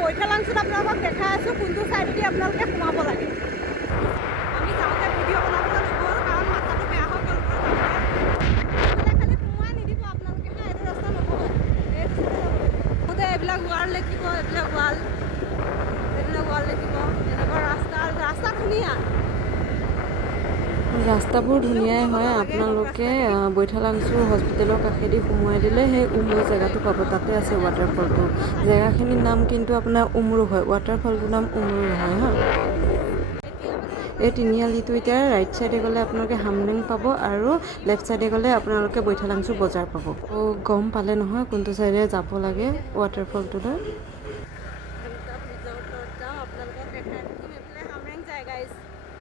বৈঠালাংচত আপোনালোকক দেখাই আছোঁ কোনটো চাইডেদি আপোনালোকে সোমাব লাগে। আমি যাওঁতে ভিডিঅ' বনাবলৈ নহ'ল কাৰণ মাথাটো বেয়া হৈ গ'ল। খালি সোমোৱাই নিদিব আপোনালোকে, হা, এইটো ৰাস্তা নহ'ব। এইবিলাক ৱাল লিখিব, এইবিলাক ৱাল লিখিব, এনেকুৱা ৰাস্তা ধুনীয়া। ৰাস্তাবোৰ ধুনীয়াই হয়। আপোনালোকে বৈঠালাংচু হস্পিটেলৰ কাষেদি সোমোৱাই দিলে সেই উমৰু জেগাটো পাব। তাতে আছে ৱাটাৰফলটো। জেগাখিনিৰ নাম কিন্তু আপোনাৰ উমৰু হয়, ৱাটাৰফলটোৰ নাম উমৰু হয়, হা। এই তিনিআলিটো এতিয়া ৰাইট চাইডে গ'লে আপোনালোকে হামৰেং পাব আৰু লেফ্ট চাইডে গ'লে আপোনালোকে বৈঠালাংচু বজাৰ পাব। গম পালে নহয় কোনটো চাইডে যাব লাগে ৱাটাৰফলটোলৈ। আপোনালোকক দেখাই থাকিম, এইফালে হামৰেং যায় গাইজ।